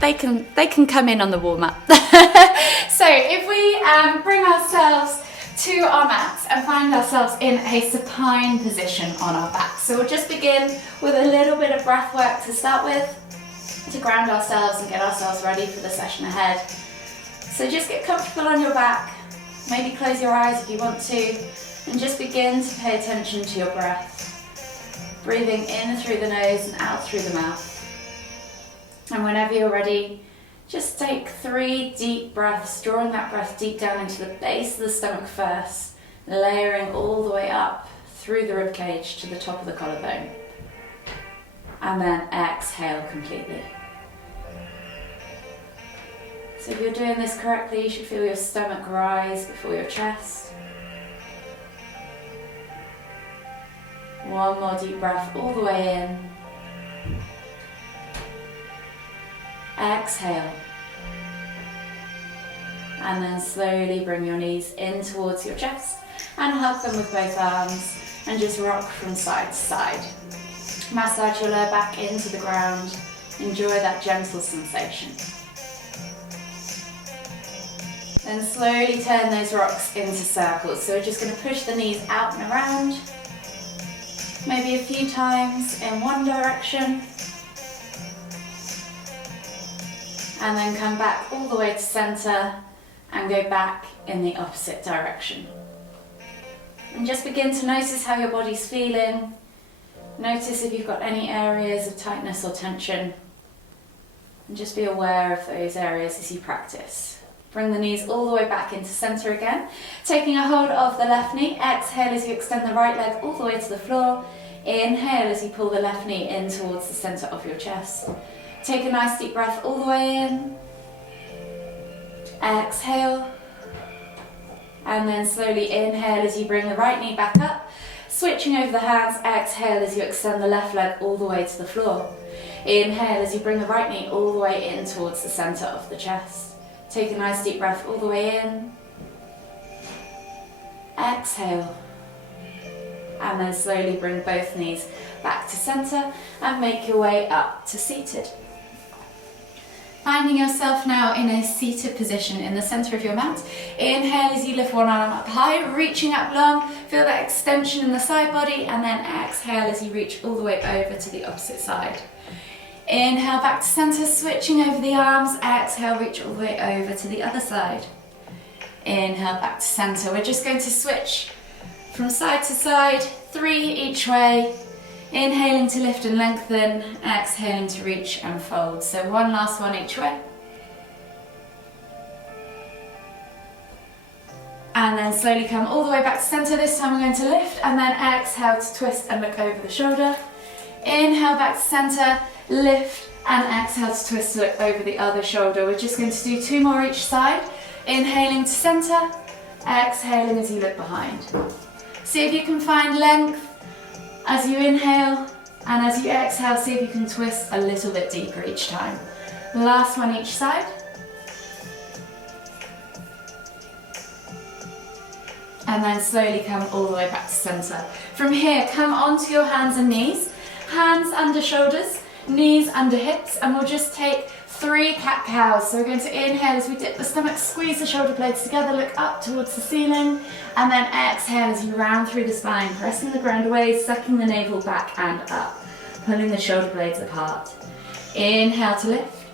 they can come in on the warm-up. So if we bring ourselves to our mats and find ourselves in a supine position on our back. So we'll just begin with a little bit of breath work to start with, to ground ourselves and get ourselves ready for the session ahead. So just get comfortable on your back, maybe close your eyes if you want to, and just begin to pay attention to your breath. Breathing in through the nose and out through the mouth. And whenever you're ready, just take 3 deep breaths, drawing that breath deep down into the base of the stomach first, layering all the way up through the ribcage to the top of the collarbone. And then exhale completely. So if you're doing this correctly, you should feel your stomach rise before your chest. One more deep breath all the way in. Exhale. And then slowly bring your knees in towards your chest and hug them with both arms and just rock from side to side. Massage your lower back into the ground. Enjoy that gentle sensation. Then slowly turn those rocks into circles. So we're just going to push the knees out and around. Maybe a few times in one direction. And then come back all the way to center and go back in the opposite direction. And just begin to notice how your body's feeling. Notice if you've got any areas of tightness or tension. And just be aware of those areas as you practice. Bring the knees all the way back into center again. Taking a hold of the left knee. Exhale as you extend the right leg all the way to the floor. Inhale as you pull the left knee in towards the center of your chest. Take a nice deep breath all the way in. Exhale. And then slowly inhale as you bring the right knee back up. Switching over the hands, exhale as you extend the left leg all the way to the floor. Inhale as you bring the right knee all the way in towards the center of the chest. Take a nice deep breath all the way in. Exhale. And then slowly bring both knees back to center and make your way up to seated. Finding yourself now in a seated position in the center of your mat. Inhale as you lift one arm up high, reaching up long. Feel that extension in the side body, and then exhale as you reach all the way over to the opposite side. Inhale back to center, switching over the arms. Exhale, reach all the way over to the other side. Inhale back to center. We're just going to switch from side to side, 3 each way. Inhaling to lift and lengthen, exhaling to reach and fold. So one last one each way. And then slowly come all the way back to center. This time we're going to lift and then exhale to twist and look over the shoulder. Inhale back to center, lift and exhale to twist and look over the other shoulder. We're just going to do 2 more each side. Inhaling to center, exhaling as you look behind. See if you can find length as you inhale, and as you exhale, see if you can twist a little bit deeper each time. Last one each side. And then slowly come all the way back to center. From here, come onto your hands and knees. Hands under shoulders, knees under hips, and we'll just take 3 cat-cows. So we're going to inhale as we dip the stomach, squeeze the shoulder blades together, look up towards the ceiling, and then exhale as you round through the spine, pressing the ground away, sucking the navel back and up, pulling the shoulder blades apart. Inhale to lift.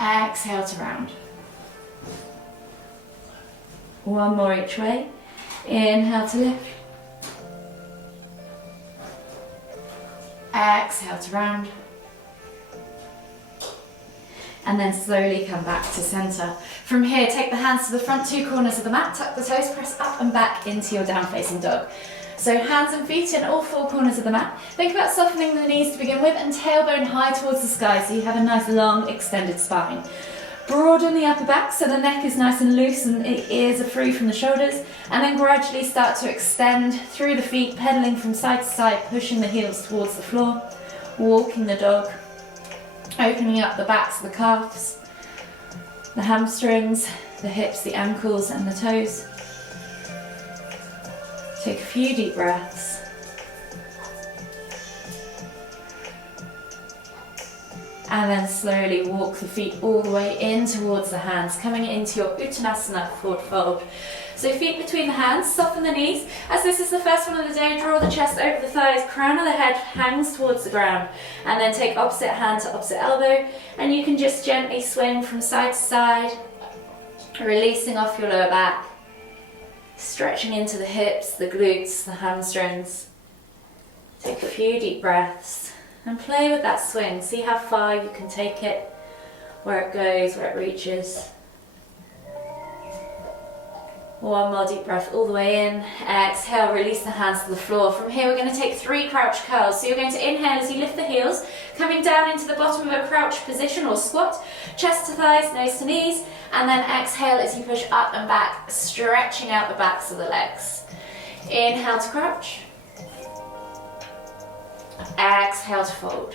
Exhale to round. One more each way. Inhale to lift. Exhale to round. And then slowly come back to center. From here, take the hands to the front 2 corners of the mat, tuck the toes, press up and back into your down facing dog. So hands and feet in all 4 corners of the mat. Think about softening the knees to begin with and tailbone high towards the sky so you have a nice long extended spine. Broaden the upper back so the neck is nice and loose and the ears are free from the shoulders, and then gradually start to extend through the feet, pedaling from side to side, pushing the heels towards the floor, walking the dog, opening up the backs of the calves, the hamstrings, the hips, the ankles and the toes. Take a few deep breaths. And then slowly walk the feet all the way in towards the hands, coming into your Uttanasana, forward fold. So feet between the hands, soften the knees. As this is the first one of the day, draw the chest over the thighs, crown of the head hangs towards the ground. And then take opposite hand to opposite elbow. And you can just gently swing from side to side, releasing off your lower back, stretching into the hips, the glutes, the hamstrings. Take a few deep breaths and play with that swing. See how far you can take it, where it goes, where it reaches. One more deep breath all the way in. Exhale, release the hands to the floor. From here, we're going to take 3 crouch curls. So you're going to inhale as you lift the heels, coming down into the bottom of a crouch position or squat. Chest to thighs, nose to knees. And then exhale as you push up and back, stretching out the backs of the legs. Inhale to crouch. Exhale to fold.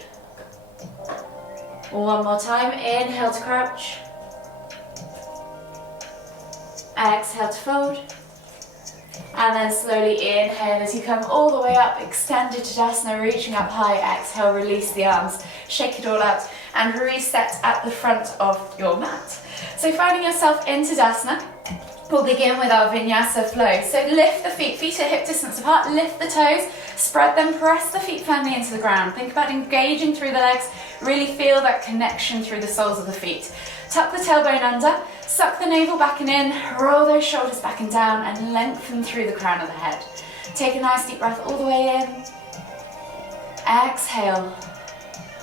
One more time. Inhale to crouch. Exhale to fold. And then slowly inhale as you come all the way up, extended Tadasana, reaching up high. Exhale, release the arms, shake it all out, and reset at the front of your mat. So finding yourself in Tadasana, we'll begin with our Vinyasa Flow. So lift the feet at hip distance apart, lift the toes, spread them, press the feet firmly into the ground. Think about engaging through the legs, really feel that connection through the soles of the feet. Tuck the tailbone under, suck the navel back and in, roll those shoulders back and down, and lengthen through the crown of the head. Take a nice deep breath all the way in. Exhale.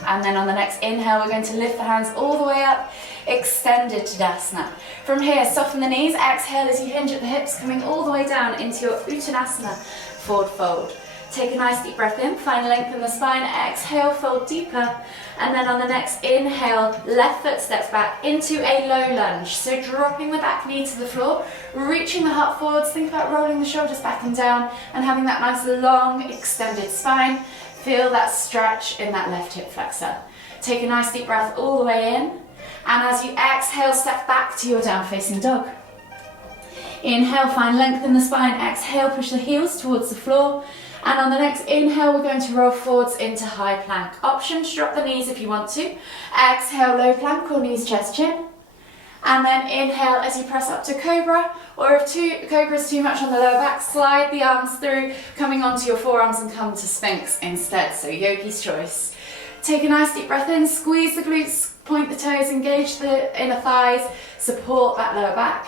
And then on the next inhale, we're going to lift the hands all the way up, extended Tadasana. From here, soften the knees, exhale as you hinge at the hips, coming all the way down into your Uttanasana, forward fold. Take a nice deep breath in, find length in the spine, exhale, fold deeper. And then on the next inhale, left foot steps back into a low lunge. So dropping the back knee to the floor, reaching the heart forwards, think about rolling the shoulders back and down and having that nice long extended spine. Feel that stretch in that left hip flexor. Take a nice deep breath all the way in. And as you exhale, step back to your down facing dog. Inhale, find length in the spine. Exhale, push the heels towards the floor. And on the next inhale, we're going to roll forwards into high plank. Option to drop the knees if you want to. Exhale, low plank or knees, chest, chin. And then inhale as you press up to cobra, or if cobra is too much on the lower back, slide the arms through, coming onto your forearms and come to Sphinx instead, so yogi's choice. Take a nice deep breath in, squeeze the glutes, point the toes, engage the inner thighs, support that lower back.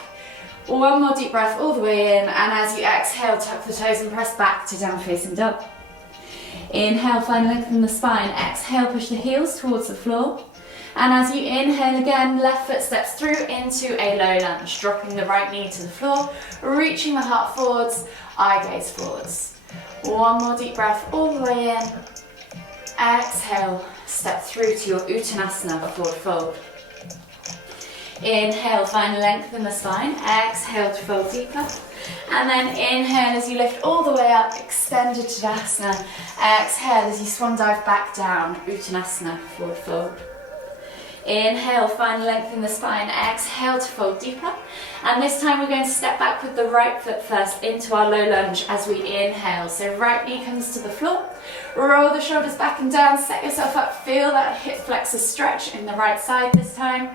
One more deep breath all the way in, and as you exhale, tuck the toes and press back to down facing dog. Inhale, find length in the spine. Exhale, push the heels towards the floor. And as you inhale again, left foot steps through into a low lunge, dropping the right knee to the floor, reaching the heart forwards, eye gaze forwards. One more deep breath all the way in. Exhale, step through to your Uttanasana, forward fold. Inhale, find length in the spine. Exhale to fold deeper. And then inhale as you lift all the way up, extended Tadasana. Exhale as you swan dive back down, Uttanasana, forward fold. Inhale, find length in the spine. Exhale to fold deeper. And this time we're going to step back with the right foot first into our low lunge as we inhale. So right knee comes to the floor. Roll the shoulders back and down. Set yourself up. Feel that hip flexor stretch in the right side this time.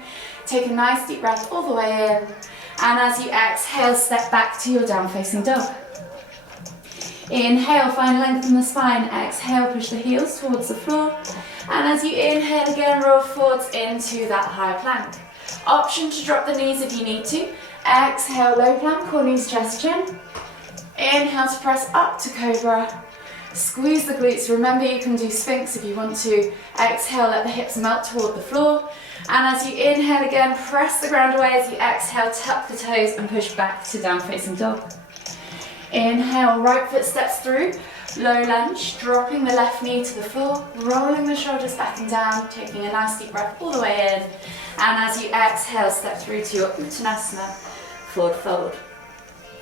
Take a nice deep breath all the way in. And as you exhale, step back to your down facing dog. Inhale, find length in the spine. Exhale, push the heels towards the floor. And as you inhale again, roll forwards into that high plank. Option to drop the knees if you need to. Exhale, low plank or knees, chest, chin. Inhale to press up to cobra. Squeeze the glutes. Remember, you can do Sphinx if you want to. Exhale, let the hips melt toward the floor. And as you inhale again, press the ground away. As you exhale, tuck the toes and push back to down facing dog. Inhale, right foot steps through. Low lunge, dropping the left knee to the floor, rolling the shoulders back and down, taking a nice deep breath all the way in. And as you exhale, step through to your Uttanasana, forward fold.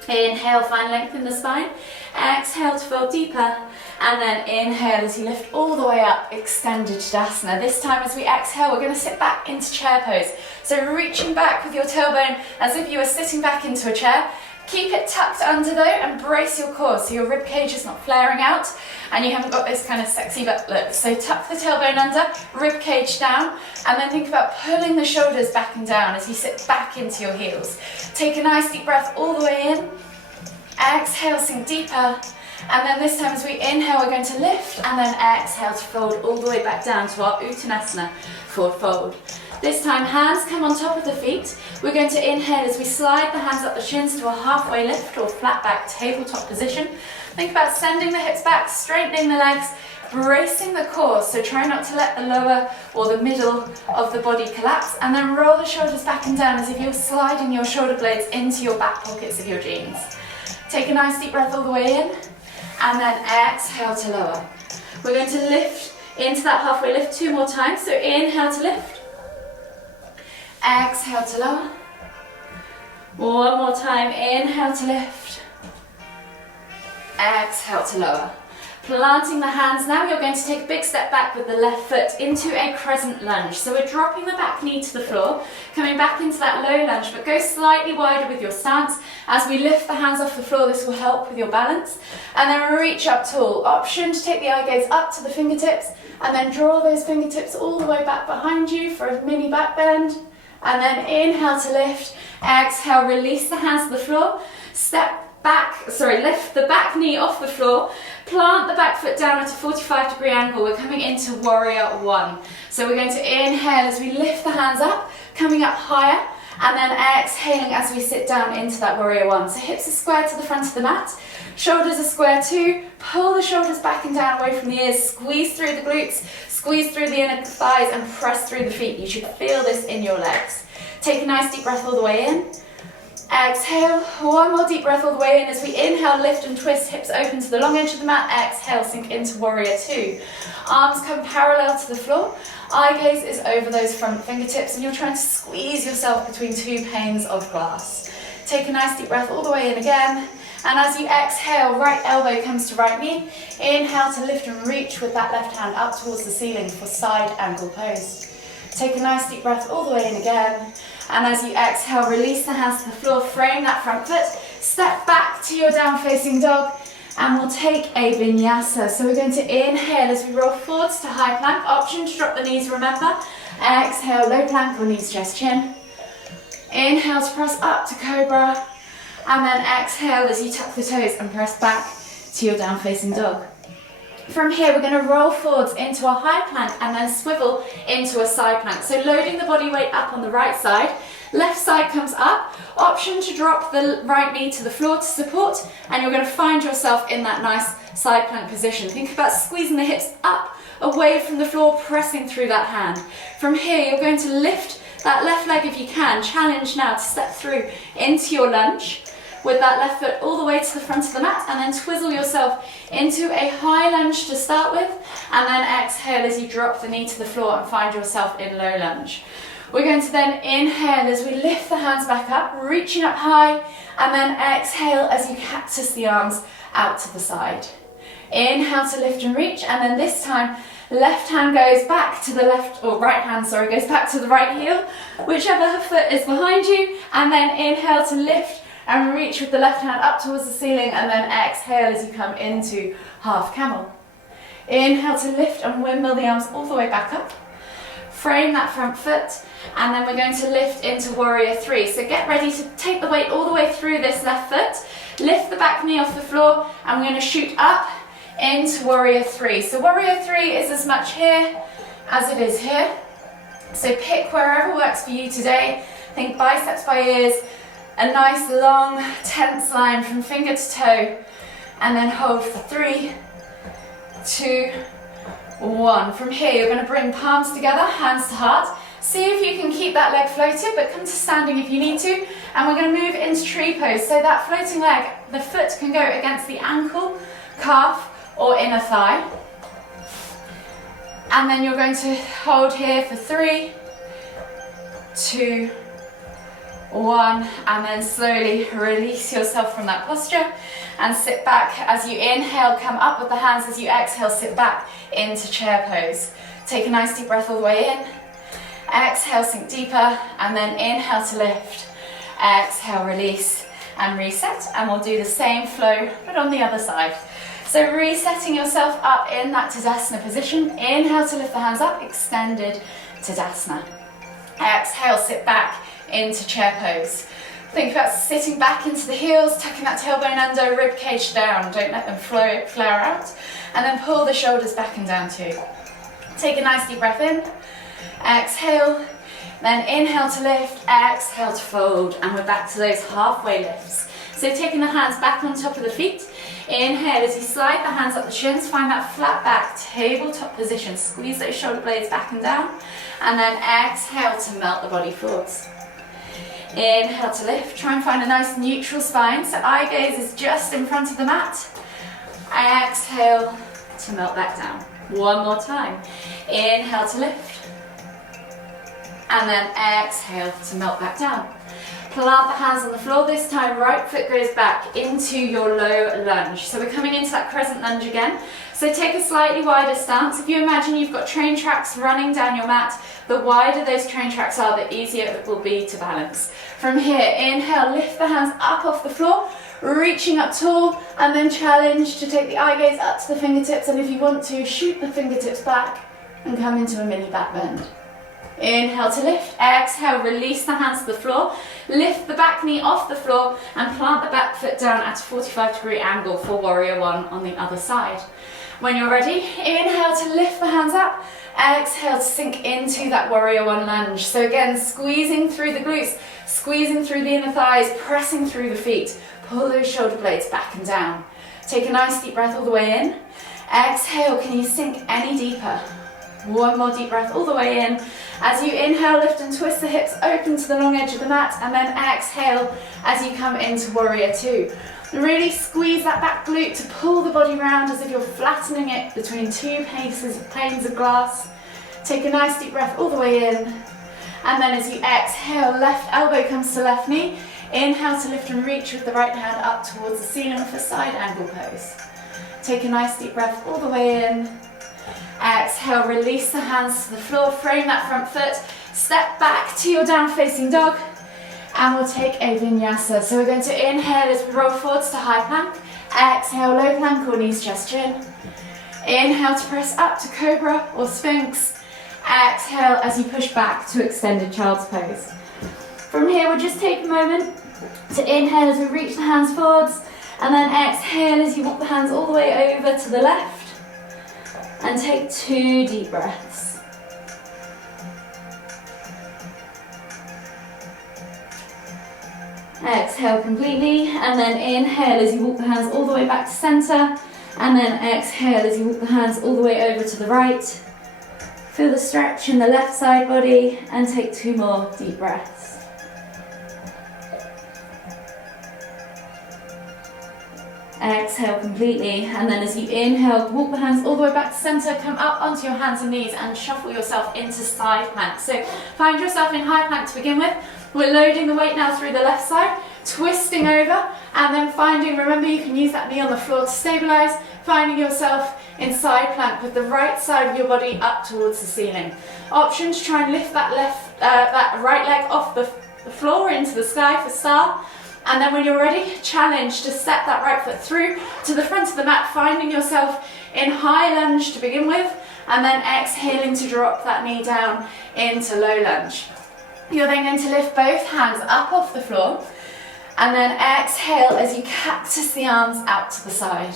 Inhale, find length in the spine. Exhale to fold deeper. And then inhale as you lift all the way up, extended Tadasana. This time as we exhale, we're going to sit back into chair pose. So reaching back with your tailbone as if you were sitting back into a chair. Keep it tucked under though and brace your core so your rib cage is not flaring out and you haven't got this kind of sexy butt look. So tuck the tailbone under, rib cage down, and then think about pulling the shoulders back and down as you sit back into your heels. Take a nice deep breath all the way in. Exhale, sink deeper. And then this time as we inhale, we're going to lift and then exhale to fold all the way back down to our Uttanasana, forward fold. This time hands come on top of the feet. We're going to inhale as we slide the hands up the shins to a halfway lift or flat back tabletop position. Think about sending the hips back, straightening the legs, bracing the core, so try not to let the lower or the middle of the body collapse, and then roll the shoulders back and down as if you're sliding your shoulder blades into your back pockets of your jeans. Take a nice deep breath all the way in, and then exhale to lower. We're going to lift into that halfway lift 2 more times, so inhale to lift, exhale to lower. 1 more time, inhale to lift, exhale to lower. Planting the hands now, you're going to take a big step back with the left foot into a crescent lunge. So we're dropping the back knee to the floor, coming back into that low lunge, but go slightly wider with your stance. As we lift the hands off the floor, this will help with your balance. And then reach up tall. Option to take the eye gaze up to the fingertips, and then draw those fingertips all the way back behind you for a mini back bend. And then inhale to lift, exhale, release the hands to the floor, lift the back knee off the floor, plant the back foot down at a 45-degree angle. We're coming into warrior 1. So we're going to inhale as we lift the hands up, coming up higher, and then exhaling as we sit down into that warrior 1. So hips are square to the front of the mat, shoulders are square too, pull the shoulders back and down away from the ears, squeeze through the glutes, squeeze through the inner thighs and press through the feet. You should feel this in your legs. Take a nice deep breath all the way in. Exhale, 1 more deep breath all the way in. As we inhale, lift and twist, hips open to the long edge of the mat. Exhale, sink into warrior 2. Arms come parallel to the floor. Eye gaze is over those front fingertips and you're trying to squeeze yourself between 2 panes of glass. Take a nice deep breath all the way in again. And as you exhale, right elbow comes to right knee. Inhale to lift and reach with that left hand up towards the ceiling for side angle pose. Take a nice deep breath all the way in again. And as you exhale, release the hands to the floor, frame that front foot, step back to your down facing dog, and we'll take a vinyasa. So we're going to inhale as we roll forwards to high plank. Option to drop the knees, remember. Exhale, low plank or knees, chest, chin. Inhale to press up to cobra, and then exhale as you tuck the toes and press back to your down facing dog. From here, we're going to roll forwards into a high plank and then swivel into a side plank. So loading the body weight up on the right side, left side comes up. Option to drop the right knee to the floor to support, and you're going to find yourself in that nice side plank position. Think about squeezing the hips up, away from the floor, pressing through that hand. From here, you're going to lift that left leg if you can. Challenge now to step through into your lunge with that left foot all the way to the front of the mat, and then twizzle yourself into a high lunge to start with, and then exhale as you drop the knee to the floor and find yourself in low lunge. We're going to then inhale as we lift the hands back up, reaching up high, and then exhale as you cactus the arms out to the side. Inhale to lift and reach, and then this time left hand goes back to the left, or right hand, sorry, goes back to the right heel, whichever foot is behind you, and then inhale to lift and reach with the left hand up towards the ceiling, and then exhale as you come into half camel. Inhale to lift and windmill the arms all the way back up. Frame that front foot, and then we're going to lift into warrior 3. So get ready to take the weight all the way through this left foot, lift the back knee off the floor, and we're going to shoot up into warrior 3. So warrior 3 is as much here as it is here. So pick wherever works for you today. Think biceps by ears, a nice long tense line from finger to toe, and then hold for 3, 2, 1. From here, you're going to bring palms together, hands to heart. See if you can keep that leg floated, but come to standing if you need to. And we're going to move into tree pose. So that floating leg, the foot can go against the ankle, calf, or inner thigh. And then you're going to hold here for 3, 2, 1, and then slowly release yourself from that posture and sit back. As you inhale, come up with the hands. As you exhale, sit back into chair pose. Take a nice deep breath all the way in. Exhale, sink deeper, and then inhale to lift. Exhale, release, and reset, and we'll do the same flow but on the other side. So resetting yourself up in that Tadasana position. Inhale to lift the hands up, extended Tadasana. Exhale, sit back into chair pose. Think about sitting back into the heels, tucking that tailbone under, rib cage down. Don't let them flare out. And then pull the shoulders back and down too. Take a nice deep breath in. Exhale. Then inhale to lift, exhale to fold. And we're back to those halfway lifts. So taking the hands back on top of the feet. Inhale as you slide the hands up the shins. Find that flat back tabletop position. Squeeze those shoulder blades back and down. And then exhale to melt the body forwards. Inhale to lift. Try and find a nice neutral spine. So eye gaze is just in front of the mat. Exhale to melt back down. One more time. Inhale to lift. And then exhale to melt back down. Plant the hands on the floor. This time right foot goes back into your low lunge. So we're coming into that crescent lunge again. So take a slightly wider stance. If you imagine you've got train tracks running down your mat, the wider those train tracks are, the easier it will be to balance. From here, inhale, lift the hands up off the floor, reaching up tall, and then challenge to take the eye gaze up to the fingertips, and if you want to, shoot the fingertips back and come into a mini back bend. Inhale to lift, exhale, release the hands to the floor, lift the back knee off the floor and plant the back foot down at a 45-degree angle for warrior one on the other side. When you're ready, inhale to lift the hands up, exhale to sink into that warrior one lunge. So again, squeezing through the glutes, squeezing through the inner thighs, pressing through the feet. Pull those shoulder blades back and down. Take a nice deep breath all the way in. Exhale, can you sink any deeper? One more deep breath all the way in. As you inhale, lift and twist the hips open to the long edge of the mat, and then exhale as you come into warrior two. Really squeeze that back glute to pull the body round as if you're flattening it between two panes of glass. Take a nice deep breath all the way in. And then as you exhale, left elbow comes to left knee. Inhale to lift and reach with the right hand up towards the ceiling for side angle pose. Take a nice deep breath all the way in. Exhale, release the hands to the floor, frame that front foot, step back to your down facing dog, and we'll take a vinyasa. So we're going to inhale as we roll forwards to high plank, exhale, low plank or knees, chest, chin. Inhale to press up to cobra or sphinx, exhale as you push back to extended child's pose. From here, we'll just take a moment to inhale as we reach the hands forwards, and then exhale as you walk the hands all the way over to the left. And take 2 deep breaths. Exhale completely, and then inhale as you walk the hands all the way back to center, and then exhale as you walk the hands all the way over to the right. Feel the stretch in the left side body, and take 2 more deep breaths. Exhale completely, and then as you inhale, walk the hands all the way back to center, come up onto your hands and knees and shuffle yourself into side plank. So find yourself in high plank to begin with. We're loading the weight now through the left side, twisting over, and then finding, remember you can use that knee on the floor to stabilize, finding yourself in side plank with the right side of your body up towards the ceiling. Option to try and lift that right leg off the floor into the sky for star. And then when you're ready, challenge to step that right foot through to the front of the mat, finding yourself in high lunge to begin with, and then exhaling to drop that knee down into low lunge. You're then going to lift both hands up off the floor, and then exhale as you cactus the arms out to the side.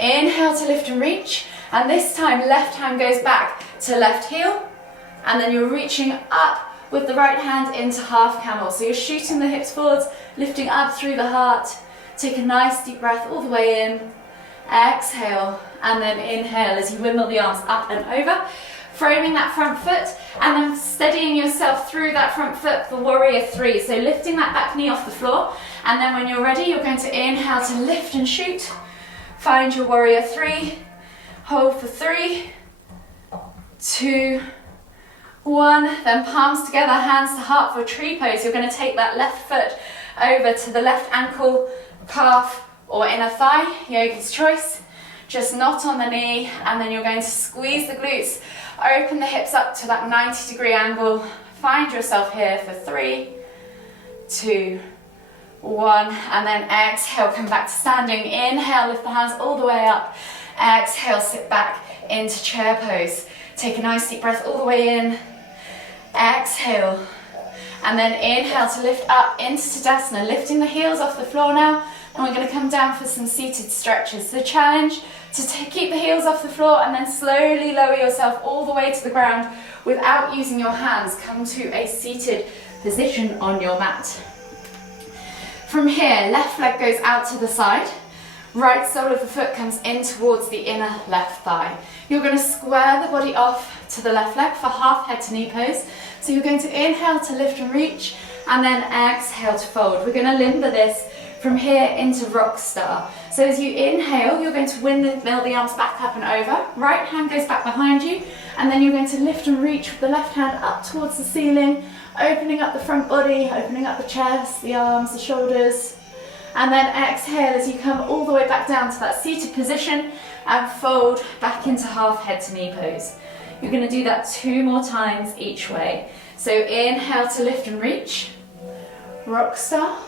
Inhale to lift and reach, and this time left hand goes back to left heel, and then you're reaching up with the right hand into half camel. So you're shooting the hips forwards, lifting up through the heart. Take a nice deep breath all the way in. Exhale, and then inhale as you windmill the arms up and over, framing that front foot, and then steadying yourself through that front foot for warrior three. So lifting that back knee off the floor, and then when you're ready, you're going to inhale to lift and shoot. Find your warrior three, hold for 3, 2, 1, then palms together, hands to heart for tree pose. You're going to take that left foot over to the left ankle, calf or inner thigh, yogi's choice. Just knot on the knee, and then you're going to squeeze the glutes, open the hips up to that 90-degree angle. Find yourself here for 3, 2, 1, and then exhale, come back to standing. Inhale, lift the hands all the way up. Exhale, sit back into chair pose. Take a nice deep breath all the way in. Exhale. And then inhale to lift up into Tadasana, lifting the heels off the floor now. And we're going to come down for some seated stretches. The challenge to keep the heels off the floor and then slowly lower yourself all the way to the ground without using your hands. Come to a seated position on your mat. From here, left leg goes out to the side. Right sole of the foot comes in towards the inner left thigh. You're going to square the body off to the left leg for half head to knee pose. So you're going to inhale to lift and reach, and then exhale to fold. We're going to limber this from here into rock star. So as you inhale, you're going to windmill the arms back up and over. Right hand goes back behind you, and then you're going to lift and reach with the left hand up towards the ceiling, opening up the front body, opening up the chest, the arms, the shoulders. And then exhale as you come all the way back down to that seated position and fold back into half head to knee pose. You're going to do that 2 more times each way. So inhale to lift and reach, rock star.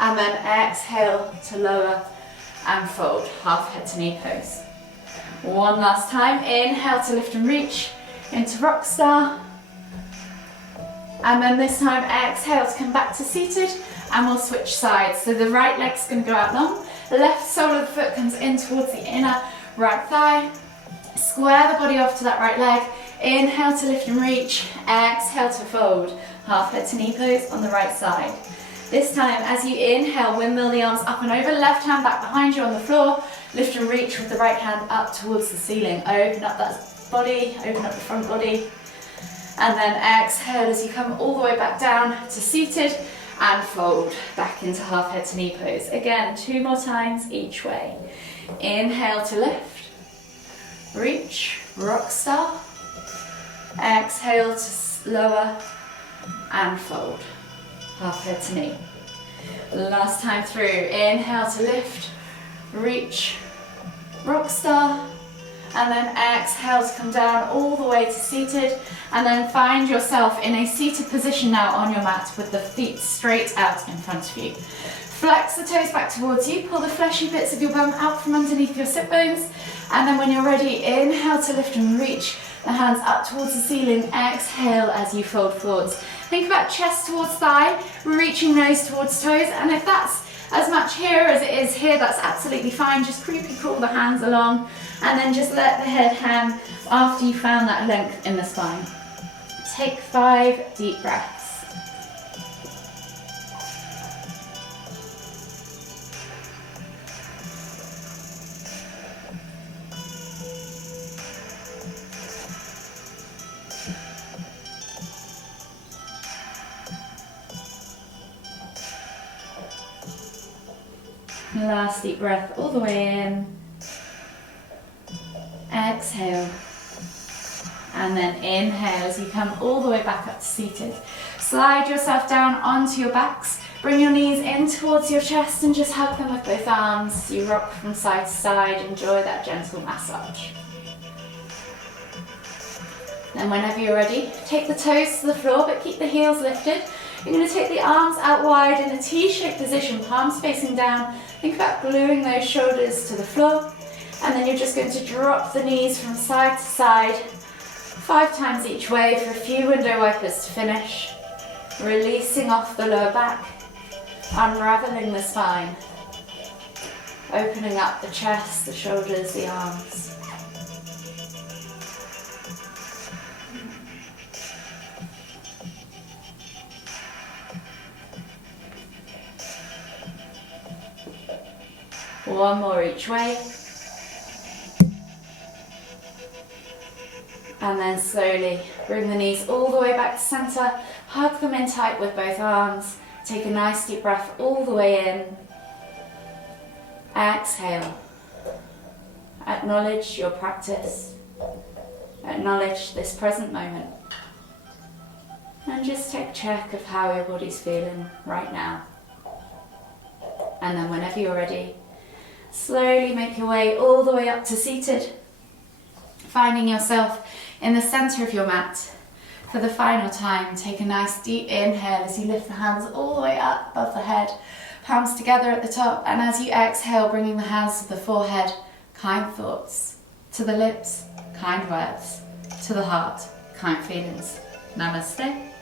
And then exhale to lower and fold, half head to knee pose. 1 last time, inhale to lift and reach into rock star. And then this time exhale to come back to seated, and we'll switch sides. So the right leg's going to go out long, the left sole of the foot comes in towards the inner right thigh. Square the body off to that right leg. Inhale to lift and reach, exhale to fold, half head to knee pose on the right side. This time, as you inhale, windmill the arms up and over, left hand back behind you on the floor, lift and reach with the right hand up towards the ceiling. Open up that body, open up the front body, and then exhale as you come all the way back down to seated and fold back into half head to knee pose. Again, 2 more times each way. Inhale to lift, reach, rock star. Exhale to lower and fold, half head to knee. Last time through, inhale to lift, reach, rock star, and then exhale to come down all the way to seated, and then find yourself in a seated position now on your mat with the feet straight out in front of you. Flex the toes back towards you, pull the fleshy bits of your bum out from underneath your sit bones, and then when you're ready, inhale to lift and reach the hands up towards the ceiling. Exhale as you fold forwards. Think about chest towards thigh, reaching nose towards toes, and if that's as much here as it is here, that's absolutely fine. Just creepy crawl the hands along, and then just let the head hang after you found that length in the spine. Take 5 deep breaths. Last deep breath all the way in. Exhale. And then inhale as you come all the way back up to seated. Slide yourself down onto your backs. Bring your knees in towards your chest and just hug them with both arms. You rock from side to side. Enjoy that gentle massage. Then whenever you're ready, take the toes to the floor but keep the heels lifted. You're going to take the arms out wide in a T-shaped position, palms facing down. Think about gluing those shoulders to the floor. And then you're just going to drop the knees from side to side 5 times each way for a few window wipers to finish. Releasing off the lower back, unraveling the spine. Opening up the chest, the shoulders, the arms. One more each way. And then slowly bring the knees all the way back to center. Hug them in tight with both arms. Take a nice deep breath all the way in. Exhale. Acknowledge your practice. Acknowledge this present moment. And just take check of how your body's feeling right now. And then whenever you're ready, slowly make your way all the way up to seated, finding yourself in the center of your mat. For the final time, take a nice deep inhale as you lift the hands all the way up above the head, palms together at the top, and as you exhale, bringing the hands to the forehead, kind thoughts, to the lips, kind words, to the heart, kind feelings. Namaste.